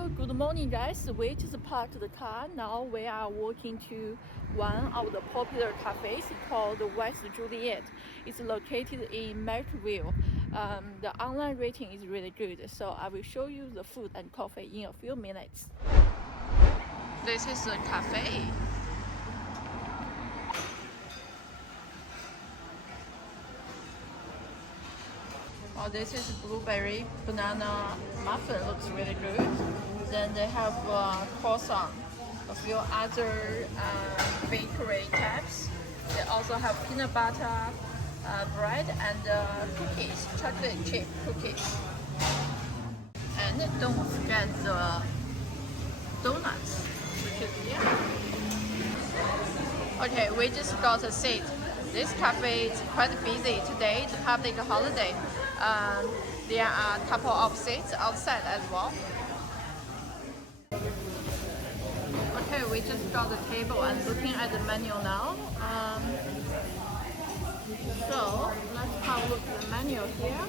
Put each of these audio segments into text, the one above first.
Hello, good morning guys. We just parked the car. Now we are walking to one of the popular cafes called West Juliett. It's located in Marrickville. The online rating is really good, so I will show you the food and coffee in a few minutes. This is the cafe. Oh, this is blueberry banana muffin, looks really good. Then they have croissant, a few other bakery types. They also have peanut butter bread and cookies, chocolate chip cookies. And don't forget the donuts, which is yeah. Okay, we just got a seat. This cafe is quite busy today. It's a public holiday. There are a couple of seats outside as well. Okay, we just got the table and looking at the menu now. So let's have a look at the menu here.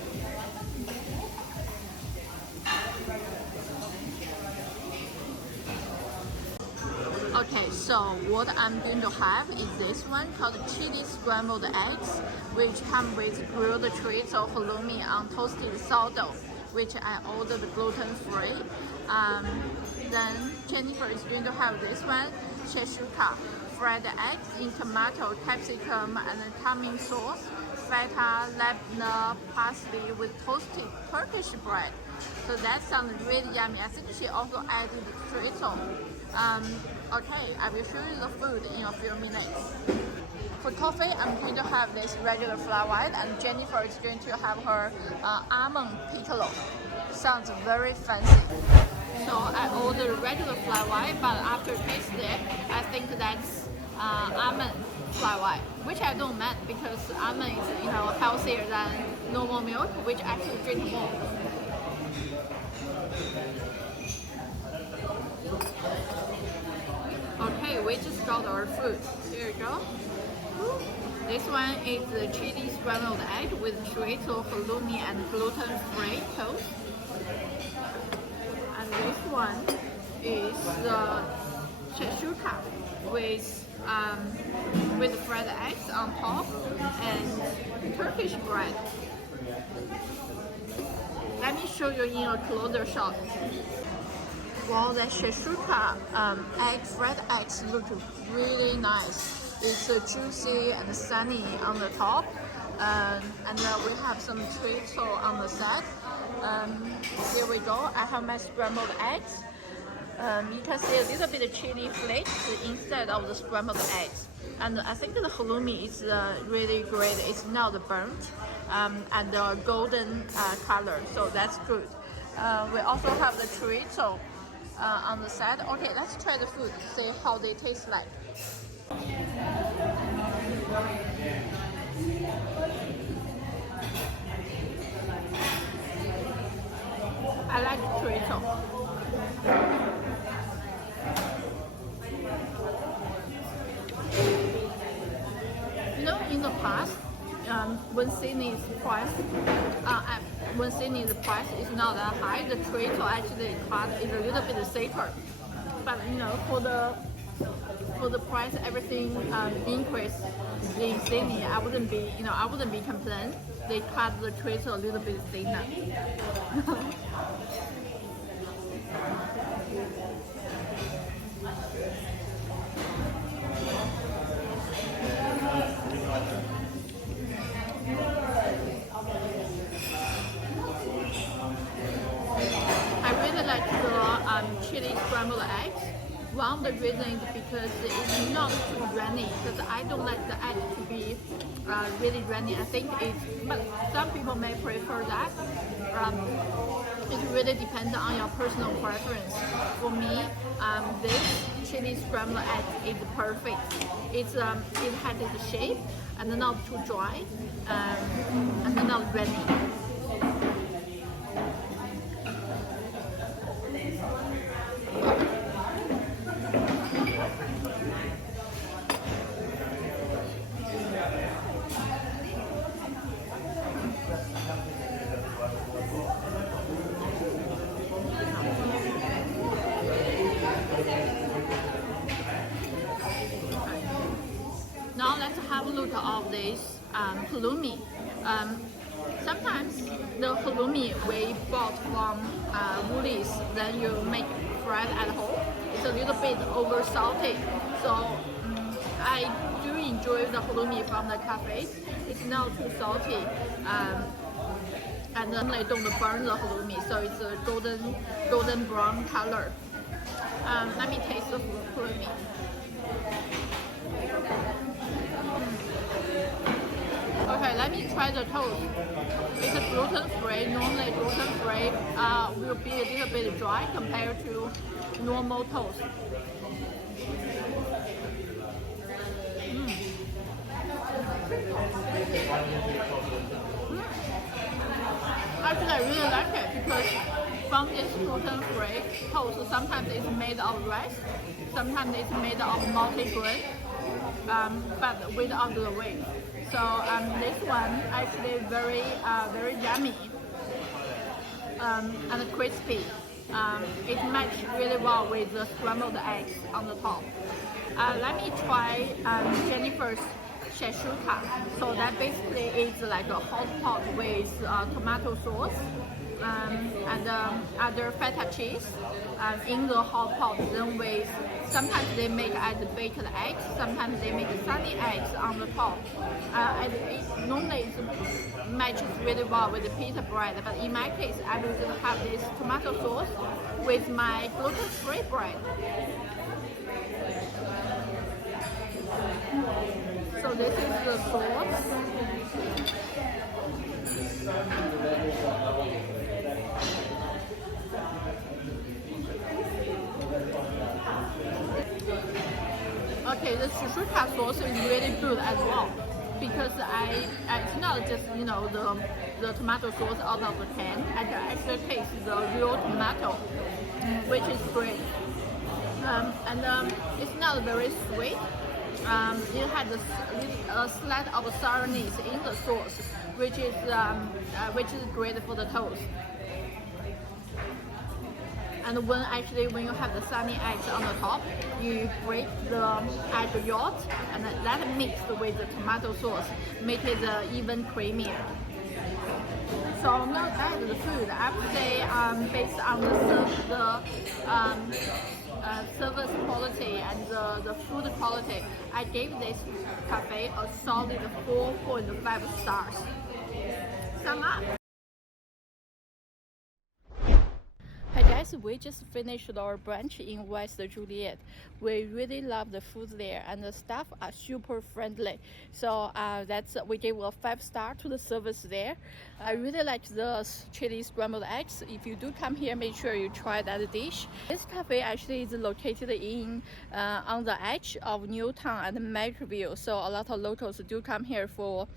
Okay, so what I'm going to have is this one called chili scrambled eggs, which come with grilled chorizo halloumi on toasted sourdough, which I ordered gluten-free. Then Jennifer is going to have this one, sheshuka, fried eggs in tomato, capsicum, and cumin sauce, feta, labneh, parsley with toasted Turkish bread. So that sounds really yummy. I think she also added chorizo. Okay, I will show you the food in a few minutes. For coffee, I'm going to have this regular flat white, and Jennifer is going to have her almond piccolo. Sounds very fancy. So I ordered regular flat white, but after tasting it, I think that's almond flat white, which I don't mind because almond is healthier than normal milk, which I actually drink more. Okay, we just got our food. Here we go. This one is the chili scrambled egg with chorizo, halloumi, and gluten-free toast. And this one is the sheshuka with fried eggs on top and Turkish bread. Let me show you in a closer shot. Well, the sheshuka fried eggs look really nice. It's juicy and sunny on the top, and we have some chorizo on the side. Here we go. I have my scrambled eggs. You can see a little bit of chili flakes inside of the scrambled eggs. And I think the halloumi is really great. It's not burnt and golden color, so that's good. We also have the chorizo on the side. Okay, let's try the food, see how they taste like. I like chorizo. In the past, when Sydney's price is not that high, the chorizo actually cost is a little bit safer. But for the price, everything increased in Sydney. I wouldn't be complaining. They cut the chorizo a little bit thinner. Chili scrambled eggs. One of the reasons is because it's not too runny, because I don't like the egg to be really runny. I think but some people may prefer that. It really depends on your personal preference. For me, this chili scrambled egg is perfect. It has its shape and not too dry and not runny. this halloumi. Sometimes the halloumi we bought from Woolies, then you make fried at home. It's a little bit over salty, so I do enjoy the halloumi from the cafes. It's not too salty, and then they don't burn the halloumi, so it's a golden brown color. Let me taste the halloumi. Okay, let me try the toast. It's gluten-free. Normally gluten-free will be a little bit dry compared to normal toast. Actually, I really like it because from this gluten-free toast, sometimes it's made of rice, sometimes it's made of multi-grain, but without the wheat. So this one actually very yummy and crispy. It matches really well with the scrambled eggs on the top. Let me try Jennifer's shakshuka. So that basically is like a hot pot with tomato sauce and other feta cheese in the hot pot. Then with sometimes they make as baked eggs, sometimes they make sunny eggs on the top. And it normally matches really well with the pita bread, but in my case, I will just have this tomato sauce with my gluten-free bread. So this is the sauce. Okay, the shakshuka sauce is really good as well because it's not just the tomato sauce out of the can. I can actually taste the real tomato, which is great. And it's not very sweet. It has a slight of sourness in the sauce, which is great for the toast. And when you have the sunny eggs on the top, you break the egg yolk and that mixed with the tomato sauce make it even creamier. So not bad the food. I would say based on the service quality and the food quality, I gave this cafe a solid 4.5 stars. Sum up. Hi guys, we just finished our brunch in West Juliett. We really love the food there and the staff are super friendly. So we gave a 5-star to the service there. I really like the chili scrambled eggs. If you do come here, make sure you try that dish. This cafe actually is located on the edge of Newtown and Marrickville. So a lot of locals do come here for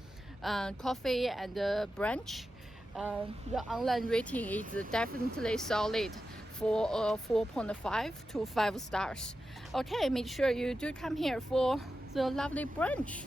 coffee and brunch. The online rating is definitely solid for 4.5 to 5 stars. Okay, make sure you do come here for the lovely brunch.